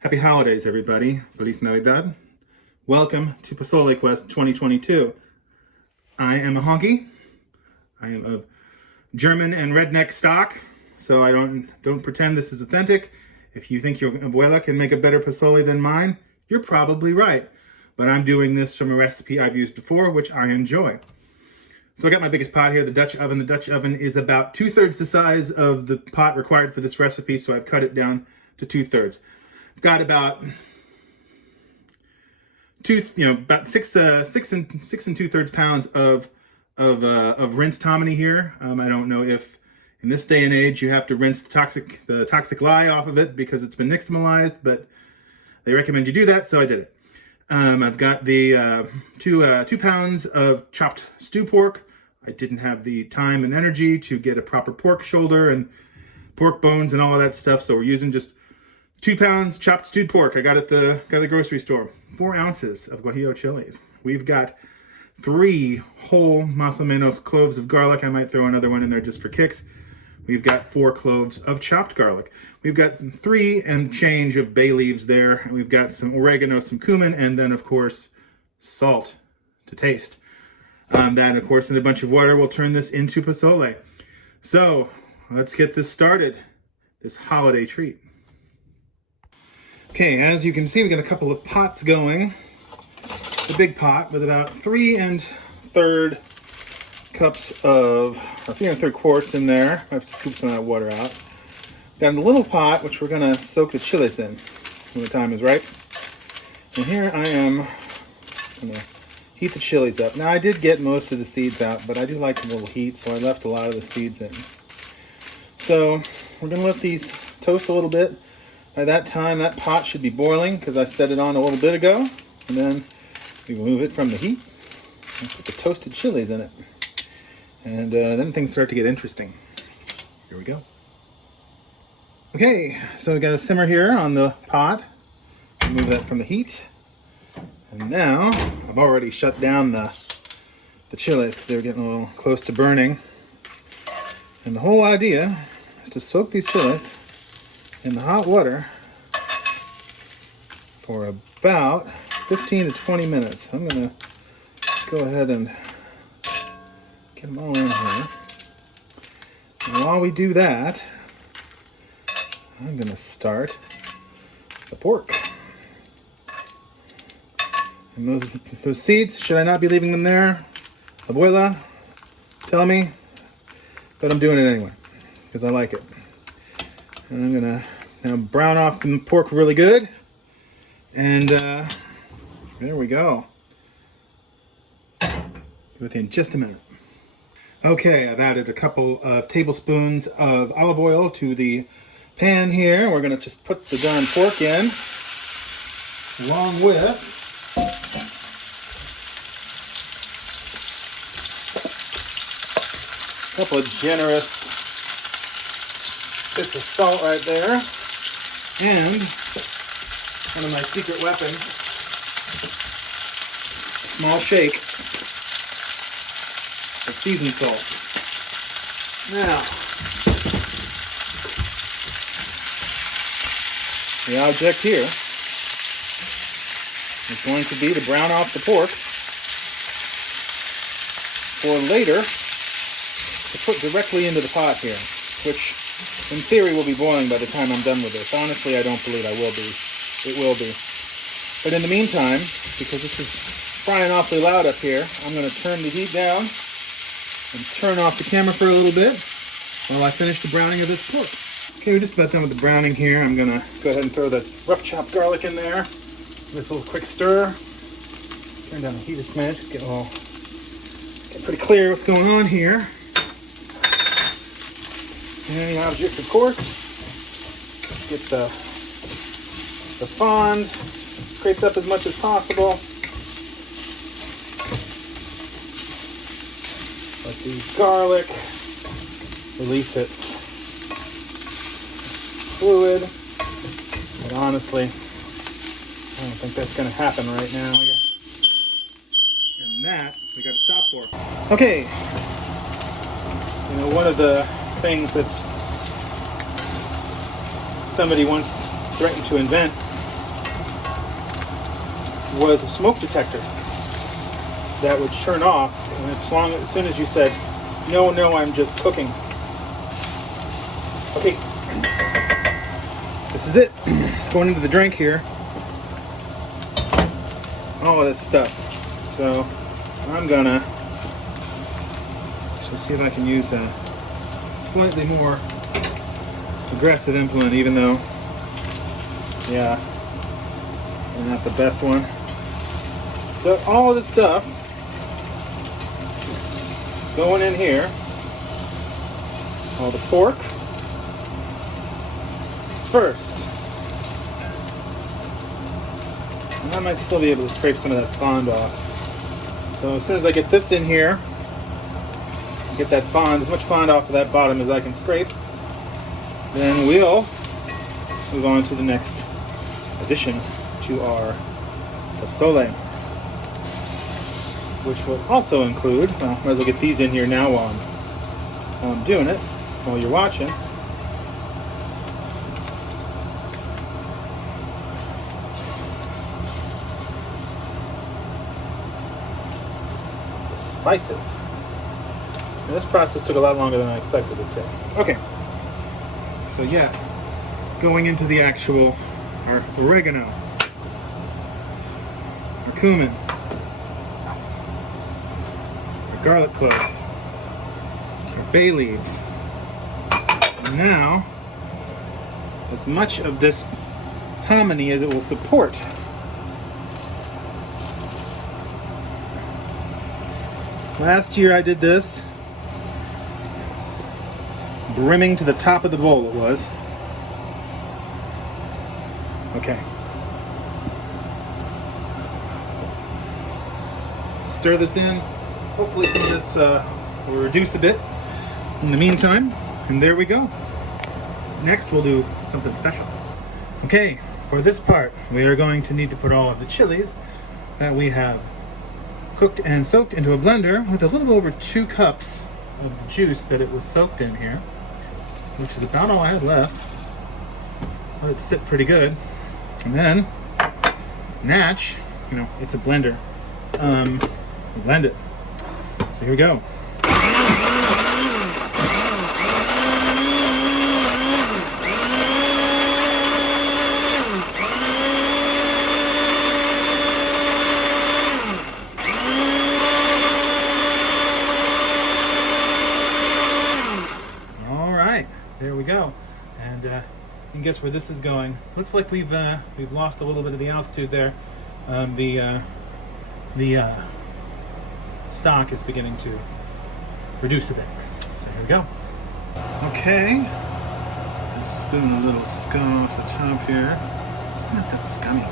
Happy holidays, everybody. Feliz Navidad. Welcome to Pozole Quest 2022. I am a honky. I am of German and redneck stock, so I don't pretend this is authentic. If you think your abuela can make a better pozole than mine, you're probably right. But I'm doing this from a recipe I've used before, which I enjoy. So I got my biggest pot here, the Dutch oven. The Dutch oven is about 2/3 the size of the pot required for this recipe, so I've cut it down to 2/3. I've got about about six and 2/3 pounds of rinsed hominy here. I don't know if in this day and age you have to rinse the toxic lye off of it because it's been nixtamalized, but they recommend you do that, so I did it. I've got the 2 pounds of chopped stew pork. I didn't have the time and energy to get a proper pork shoulder and pork bones and all of that stuff, so we're using just 2 pounds chopped stewed pork. I got it at the grocery store. 4 ounces of guajillo chilies. We've got 3 whole más o menos cloves of garlic. I might throw another one in there just for kicks. We've got 4 cloves of chopped garlic. We've got 3 and change of bay leaves there. We've got some oregano, some cumin, and then, of course, salt to taste. That, of course, and a bunch of water will turn this into pozole. So, let's get this started, this holiday treat. Okay, as you can see, we got a couple of pots going. The big pot with about 3 1/3 cups of, or 3 1/3 quarts in there. I have to scoop some of that water out. Got the little pot, which we're gonna soak the chilies in when the time is right. And here I am gonna heat the chilies up. Now I did get most of the seeds out, but I do like a little heat, so I left a lot of the seeds in. So we're gonna let these toast a little bit. By that time, that pot should be boiling because I set it on a little bit ago. And then we remove it from the heat and put the toasted chilies in it. And then things start to get interesting. Here we go. Okay, so we got a simmer here on the pot. Remove that from the heat. And now, I've already shut down the chilies because they were getting a little close to burning. And the whole idea is to soak these chilies in the hot water for about 15 to 20 minutes. I'm going to go ahead and get them all in here. And while we do that, I'm going to start the pork. And those seeds, should I not be leaving them there? Abuela, tell me. But I'm doing it anyway, because I like it. And I'm going to now brown off the pork really good. And there we go. Within just a minute. Okay, I've added a couple of tablespoons of olive oil to the pan here. We're going to just put the darn pork in, along with a couple of generous bits of salt right there, and one of my secret weapons, a small shake of seasoned salt. Now, the object here is going to be to brown off the pork for later to put directly into the pot here, which in theory will be boiling by the time I'm done with this. Honestly, I don't believe I will be. It will be. But in the meantime, because this is frying awfully loud up here, I'm going to turn the heat down and turn off the camera for a little bit while I finish the browning of this pork. Okay, we're just about done with the browning here. I'm going to go ahead and throw the rough chopped garlic in there. This little quick stir. Turn down the heat a smidge. Get pretty clear what's going on here. And the object, of course, get the fond scraped up as much as possible. Let the garlic release its fluid. But honestly, I don't think that's going to happen right now. And that we got to stop for. Okay. You know, one of the things that somebody once threatened to invent was a smoke detector that would turn off and as soon as you said, no, I'm just cooking. Okay, this is it. It's going into the drink here. All of this stuff. So I'm gonna just see if I can use a slightly more aggressive implement, even though, yeah, not the best one. So all of this stuff going in here. All the pork first. And I might still be able to scrape some of that fond off. So as soon as I get this in here, get that fond, as much fond off of that bottom as I can scrape, then we'll move on to the next addition to our pozole, which will also include, well, might as well get these in here now while I'm doing it, while you're watching. The spices. And this process took a lot longer than I expected it to. Okay, so yes, going into the actual, our oregano, our cumin, our garlic cloves, our bay leaves. And now, as much of this hominy as it will support. Last year I did this, brimming to the top of the bowl it was. Okay. Stir this in. Hopefully some of this will reduce a bit in the meantime. And there we go. Next we'll do something special. Okay, for this part we are going to need to put all of the chilies that we have cooked and soaked into a blender with a little over 2 cups of the juice that it was soaked in here, which is about all I had left. Let it sit pretty good. And then, Natch, you know, it's a blender. Blend it. So here we go. All right, there we go. And you can guess where this is going. Looks like we've lost a little bit of the altitude there. The stock is beginning to reduce a bit. So here we go. Okay. Just spoon a little scum off the top here. It's not that scummy.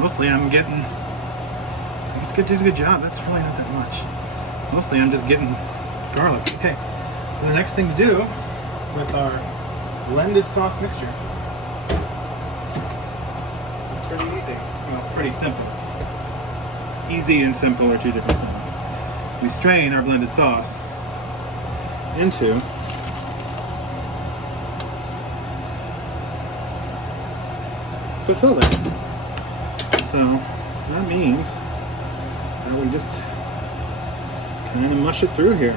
Mostly I'm getting, I guess it did a good job. That's really not that much. Mostly I'm just getting garlic. Okay. So the next thing to do with our blended sauce mixture, it's pretty easy. Well, pretty simple. Easy and simple are two different things. We strain our blended sauce into pozole. So that means that we just kind of mush it through here.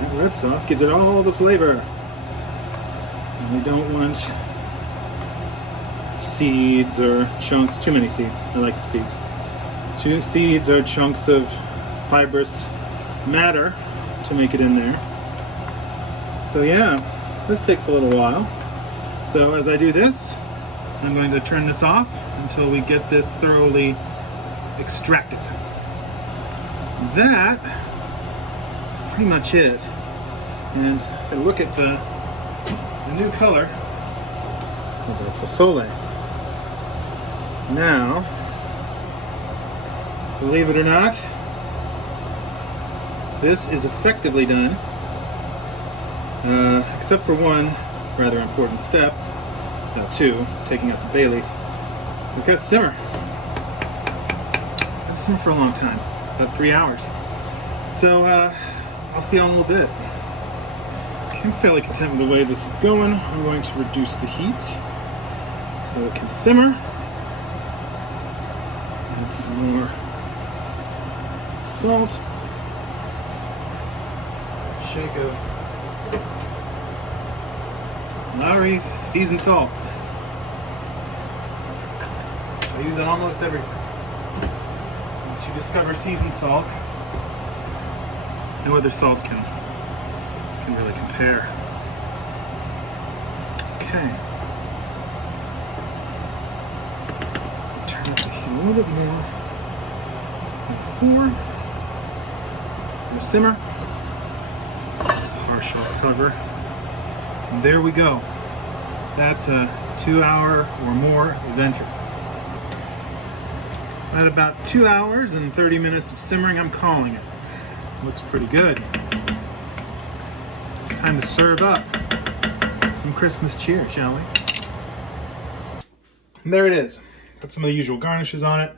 That red sauce gives it all the flavor. And we don't want seeds or chunks, too many seeds. I like the seeds. 2 seeds or chunks of fibrous matter to make it in there. So yeah, this takes a little while. So as I do this, I'm going to turn this off until we get this thoroughly extracted. That is pretty much it. And if I look at the new color of the pozole. Now, believe it or not, this is effectively done, except for one rather important step, 2, taking out the bay leaf. We've got to simmer. Got to simmer for a long time, about 3 hours. So I'll see you in a little bit. I'm fairly content with the way this is going. I'm going to reduce the heat so it can simmer. Add some more salt. Shake of Lowry's seasoned salt. I use it almost everything. Once you discover seasoned salt, no other salt can really compare. Okay. Turn up the heat a little bit more. Four. And simmer. Partial cover. And there we go. That's a 2-hour or more adventure. At about 2 hours and 30 minutes of simmering, I'm calling it. Looks pretty good. Time to serve up some Christmas cheer, shall we? And there it is. Got some of the usual garnishes on it.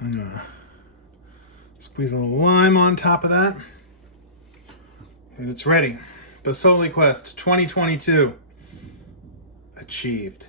I'm gonna squeeze a little lime on top of that. And it's ready. Pozole Quest 2022 achieved.